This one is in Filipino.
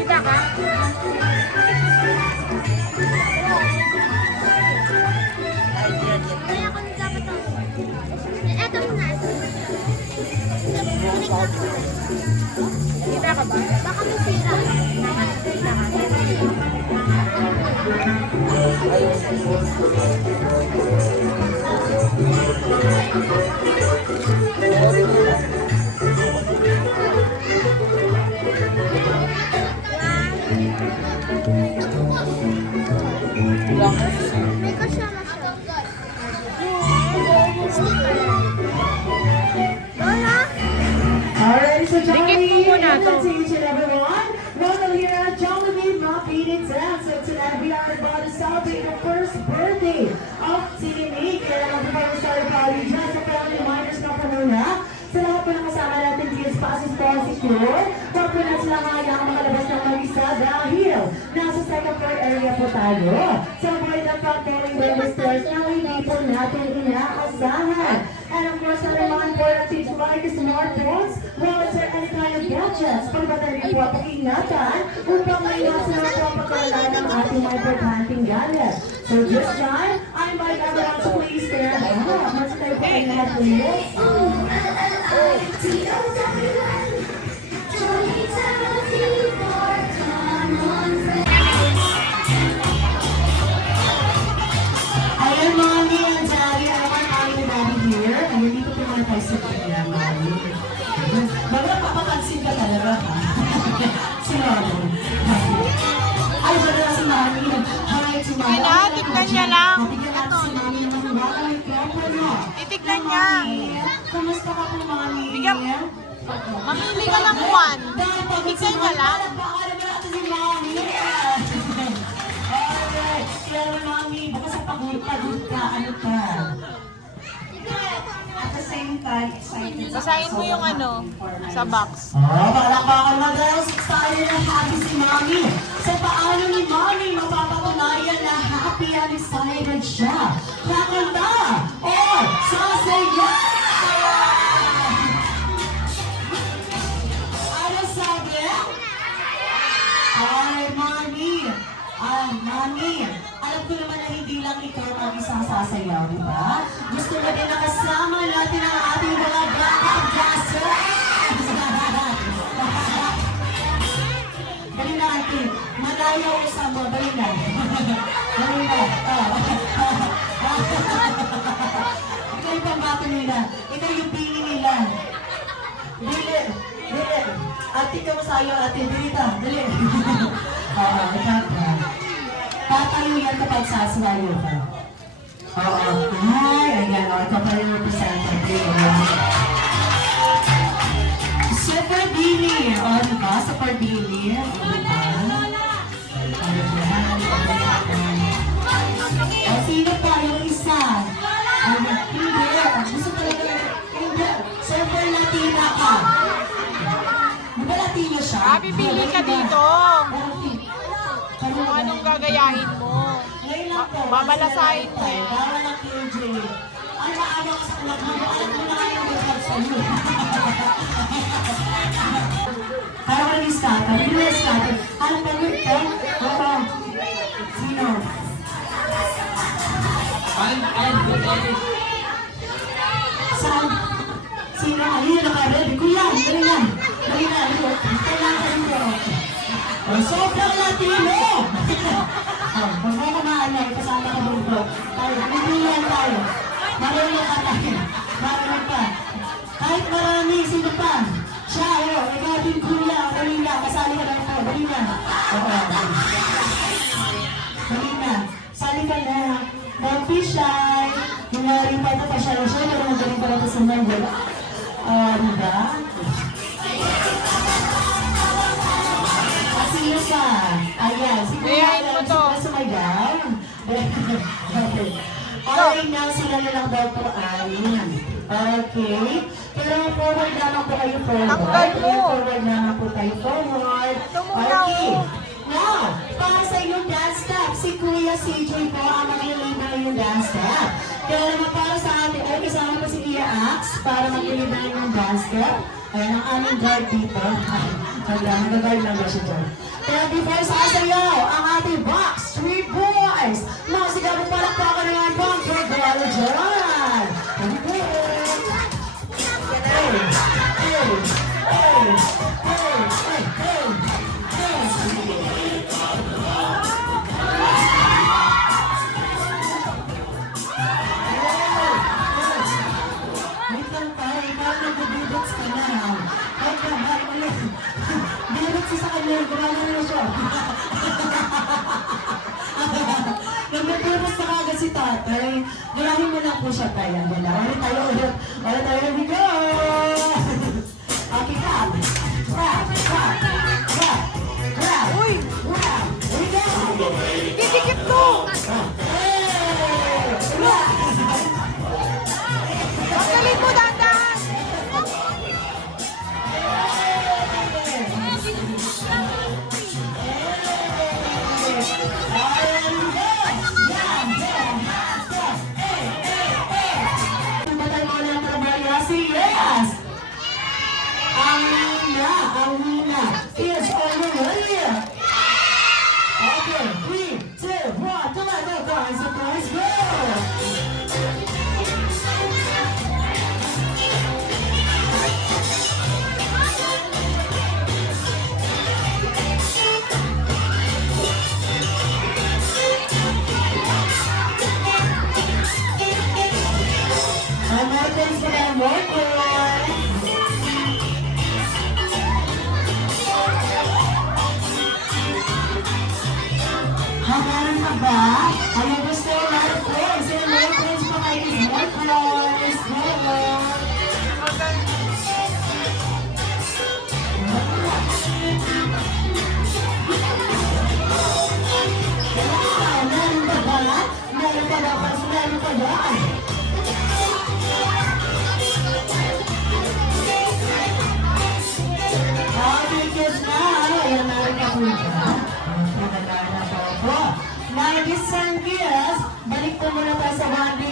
Kita ka? Kaya kami dapat ang... Eto muna. Kita ka ba? Baka masira. Kita ka. May kasama siya. Lola? Alright, so Dikit mo Jollibee, muna to. to each and everyone. Welcome here at Jollibee Mapiti Dance. So tonight we are about to celebrate the first birthday of Tinig. Kaya naman po tayo start party dyan sa family reminders na po muna. Sa lahat po ng kasama natin, kids, passes po secure. Huwag po na sila hayang makalabas ng mag-isa dahil nasa second floor area po tayo. Celebrate ang pag-calling by the stars na hindi po natin inaasahan. And of course, ang mga important things like smartphones, wallets, or any kind of gadgets. Pagbatan rin po ang pag-ingatan upang maiwasan ang pagkakala ng ating mga importanteng gadget. So this time, I invite everyone to please stand up. Mas tayo po ay lahat po yun. Ayan, Mommy and Daddy. I want Mommy and Daddy here. Ayun, dito po muna tayo sa kanya, Mommy. Baga, papapansin ka talaga, ha? Si Mommy. Ay, baga si Mommy. Hi, si Mommy. Kaya, tignan niya lang. Nabigyan natin si Mommy ng mga bagay. Titignan niya. Kamusta ka po, Mommy? Bigyan. Mamili ka ng one. Tignan niya lang. Pakala mo natin si Mommy. Alright. Kaya, Mommy, baka sa pagod ka, ano ka? At the same time, excited. Basahin mo yung ano, sa box. Palakpakan mo guys. Excited na happy si Mommy. Sa paano ni Mommy mapapatunayan na happy and excited siya. Kakanta or sasaya! Ano sabi? Ay, Mommy. Mommy. Alam ko naman na hindi lang ikaw ang isang sasayaw, di ba? Gusto mo din na kasama natin ang ating mga backup dancers. Dali na, auntie. Malayaw isa mo. Dali na. Dali na. Ikaw yung pambato nila. Ikaw yung pili nila. Dili. Dili. Ate ka masayaw, ate. Dali ta. Dali. Oo, ikaw ka. Tatayo yan kapag sasayaw ka. Oo. Ay, ayan. O, ikaw pa rin representative. Super Billy. O, diba? Super Billy. O, diba? O, sino pa? Yung isa. Hindi. Gusto talaga. Hindi. Super Latina ka. Di ba Latina siya? Pipili ka dito. Kung anong gagayahin mo. Ngayon lang po. Babalasahin mo eh. Bawal ang KJ. Ang maaga ko sa kulaghan. Alam mo na kayo mag-help sa iyo. Para ko naging starter. Hindi mo yung starter. Alam ba yun? Oo. Sino? Saan? Sino? Ayun yung naka-ready. Kuya, dali na. Dali na. Kailangan ko. Sobrang Latino! Huwag mo kumaan na, kasama ka bundok. Tayo, bibigyan tayo. Marunong ka tayo. Marunong pa. Kahit marami, sino pa? Siya, ikaw din kuya, dali na, kasali ka lang po, dali na. Oo. Dali na. Sali ka na. Don't be shy. Yung rin pa ito pa siya, pero magaling pa ito sa mga. Diba? Sino pa? Ayan, si Kuya Ayan mo to. sa my gown. Okay, now sila na lang daw po anin. Okay. Pero forward naman po kayo forward. Tanggal mo. Forward naman po kayo forward. Okay. Now, para sa inyong dance step, si Kuya CJ po ang mag-deliver yung dance step. Kaya naman para sa atin, ay kasama po si Kuya Axe para mag-deliver yung dance step. Ayan ang aming guard dito. Nag-guard lang ba siya dyan? Kaya before sa sayaw, ang ating Backstreet Boys. Mga sigabong palakpakan na yan, Pang Pagkalo dyan. Ano po? Hey, hey, hey, hey, hey, wait lang tayo, ikaw nag-bibits ka na. Ay, kahal, ulit. Bibits sa kanya, gumana na siya. Nag-bibits na kagad si tatay. Gulahin mo lang po siya tayo. Ulit tayo ulit. Ulit tayo, here we go. Okay, clap. Clap, clap, clap, clap. Uy! Clap. Here we go. Didikit ko! Hey! Clap. Pagdaling mo, dandan! Yes! Ang Nina is already. Okay, 3, 2, 1, come on, go guys, surprise, go! More things for them, more Hanggang na ba? Ano gusto more coins? And more coins pa kayo is more coins. Meron pa ba? Meron pa ba? Meron pa ba? Ladies and gents, balik po muna tayo sa 1